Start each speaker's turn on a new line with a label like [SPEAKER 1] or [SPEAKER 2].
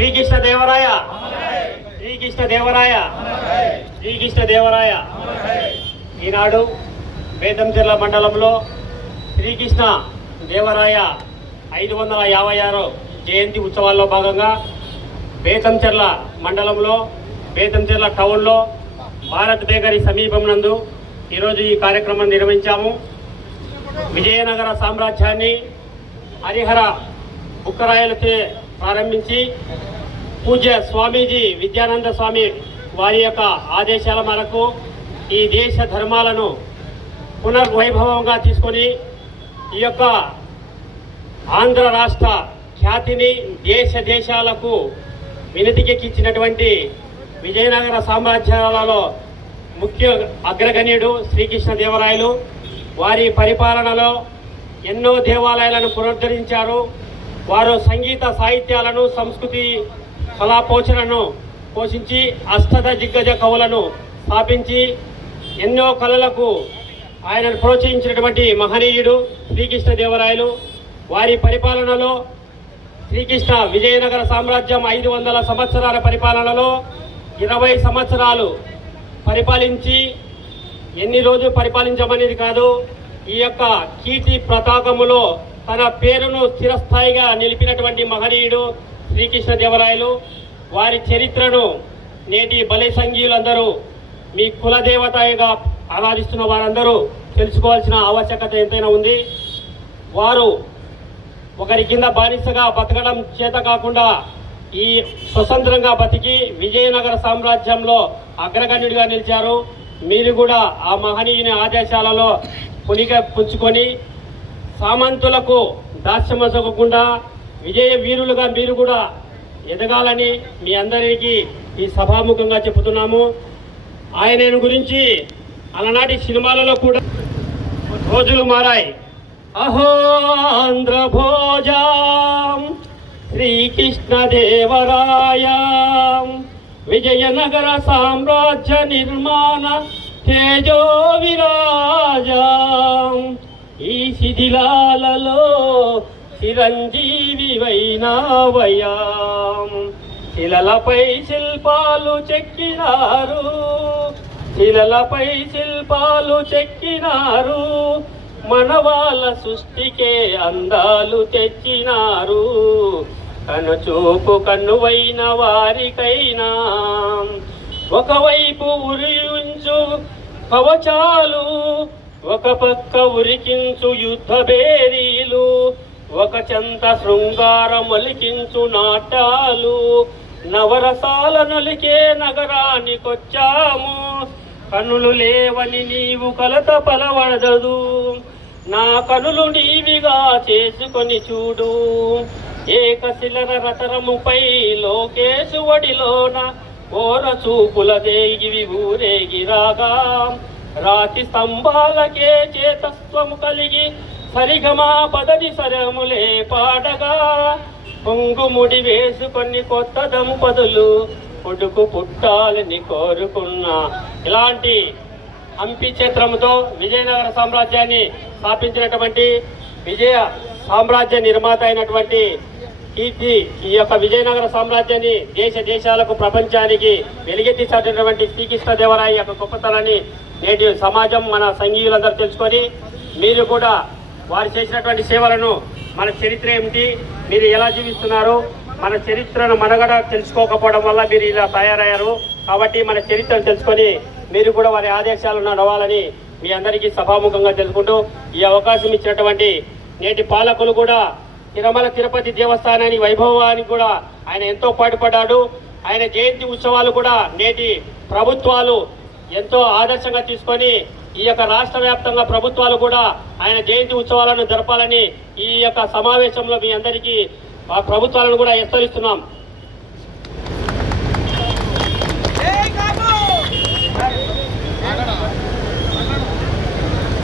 [SPEAKER 1] శ్రీకృష్ణ దేవరాయ. శ్రీకృష్ణ దేవరాయ. శ్రీకృష్ణ దేవరాయ. ఈనాడు వేదంచెర్ల మండలంలో శ్రీకృష్ణ దేవరాయ ఐదు వందల యాభై ఆరు జయంతి ఉత్సవాల్లో భాగంగా బేతంచెర్ల మండలంలో బేతంచెర్ల టౌన్లో భారత్ బేకరీ సమీపం నందు ఈరోజు ఈ కార్యక్రమం నిర్వహించాము. విజయనగర సామ్రాజ్యాన్ని హరిహర బుక్కరాయలచే ప్రారంభించి పూజ్య స్వామీజీ విద్యానంద స్వామి వారి యొక్క ఆదేశాల మేరకు ఈ దేశ ధర్మాలను పునర్వైభవంగా తీసుకొని ఈ యొక్క ఆంధ్ర రాష్ట్ర ఖ్యాతిని దేశ దేశాలకు వినతికెక్కించినటువంటి విజయనగర సామ్రాజ్యాలలో ముఖ్య అగ్రగణ్యుడు శ్రీకృష్ణ దేవరాయలు. వారి పరిపాలనలో ఎన్నో దేవాలయాలను పునరుద్ధరించారు. వారు సంగీత సాహిత్యాలను సంస్కృతి కళాపోషణను పోషించి అష్టద దిగ్గజ కవులను స్థాపించి ఎన్నో కళలకు ఆయనను ప్రోత్సహించినటువంటి మహనీయుడు శ్రీకృష్ణదేవరాయలు వారి పరిపాలనలో శ్రీకృష్ణ విజయనగర సామ్రాజ్యం ఐదు వందల సంవత్సరాల పరిపాలనలో ఇరవై సంవత్సరాలు పరిపాలించి ఎన్ని రోజులు పరిపాలించమనేది కాదు ఈ యొక్క కీర్తి ప్రతాకములో తన పేరును స్థిరస్థాయిగా నిలిపినటువంటి మహనీయుడు శ్రీకృష్ణదేవరాయలు వారి చరిత్రను నేటి బలి సంఘీయులందరూ మీ కులదేవతగా ఆరాధిస్తున్న వారందరూ తెలుసుకోవాల్సిన ఆవశ్యకత ఎంతైనా ఉంది. వారు ఒకరి కింద బానిసగా బతకడం చేత కాకుండా ఈ స్వతంత్రంగా బతికి విజయనగర సామ్రాజ్యంలో అగ్రగణ్యుడిగా నిలిచారు. మీరు కూడా ఆ మహనీయుని ఆదేశాలలో పులిక పుచ్చుకొని సామంతులకు దాస్యమసకుండా విజయ వీరులుగా మీరు కూడా ఎదగాలని మీ అందరికీ ఈ సభాముఖంగా చెబుతున్నాము. ఆయన గురించి అలనాటి సినిమాలలో కూడా రోజులు మారాయి. అహోంధ్ర భోజాం శ్రీకృష్ణ విజయనగర సామ్రాజ్య నిర్మాణ తేజో విరాజాం ఈ శిథిలాలలో చిరంజీవి వైనావయాం శిలలపై శిల్పాలు చెక్కినారు. శిలలపై శిల్పాలు చెక్కినారు. మనవాళ్ళ సృష్టికే అందాలు తెచ్చినారు. కనుచూపు కన్నువైన వారికైనా. ఒకవైపు ఉరియుంచు కవచాలు ఒక పక్క ఉరికించు యుద్ధ బేరీలు ఒక చెంత శృంగార మలికించు నాటాలు నవరసాల నలికే నగరానికొచ్చాము కనులు లేవని నీవు కలత పలవడదు. నా కనులు నీవిగా చేసుకొని చూడు ఏకశిలర రతరముపై లోకేశువడిలోన ఓర చూపుల దేగివి ఊరేగిరాగా రాతి స్తంభాలకే చేతస్వము కలిగి సరిగమా పదవి సరములే పాడగా. పొంగుముడి వేసుకొని కొత్త దంపతులు కొడుకు పుట్టాలని కోరుకున్నా ఇలాంటి హంపి క్షేత్రంతో విజయనగర సామ్రాజ్యాన్ని స్థాపించినటువంటి విజయ సామ్రాజ్య నిర్మాత అయినటువంటి కీర్తి ఈ యొక్క విజయనగర సామ్రాజ్యాన్ని దేశ దేశాలకు ప్రపంచానికి వెలుగెత్తి చాటినటువంటి శ్రీకృష్ణ దేవరాయ యొక్క గొప్పతనాన్ని నేటి సమాజం మన సంఘీయులందరూ తెలుసుకొని మీరు కూడా వారు చేసినటువంటి సేవలను మన చరిత్ర ఏమిటి మీరు ఎలా జీవిస్తున్నారు మన చరిత్రను మనగడ తెలుసుకోకపోవడం వల్ల మీరు ఇలా తయారయ్యారు కాబట్టి మన చరిత్రను తెలుసుకొని మీరు కూడా వారి ఆదేశాలను నడవాలని మీ అందరికీ సభాముఖంగా తెలుసుకుంటూ ఈ అవకాశం ఇచ్చినటువంటి నేటి పాలకులు కూడా తిరుమల తిరుపతి దేవస్థానాన్ని వైభవానికి కూడా ఆయన ఎంతో పాటుపడ్డాడు. ఆయన జయంతి ఉత్సవాలు కూడా నేటి ప్రభుత్వాలు ఎంతో ఆదర్శంగా తీసుకొని ఈ యొక్క రాష్ట్ర వ్యాప్తంగా ప్రభుత్వాలు కూడా ఆయన జయంతి ఉత్సవాలను జరపాలని ఈ యొక్క సమావేశంలో మీ అందరికీ ఆ ప్రభుత్వాలను కూడా హెచ్చరిస్తున్నాం.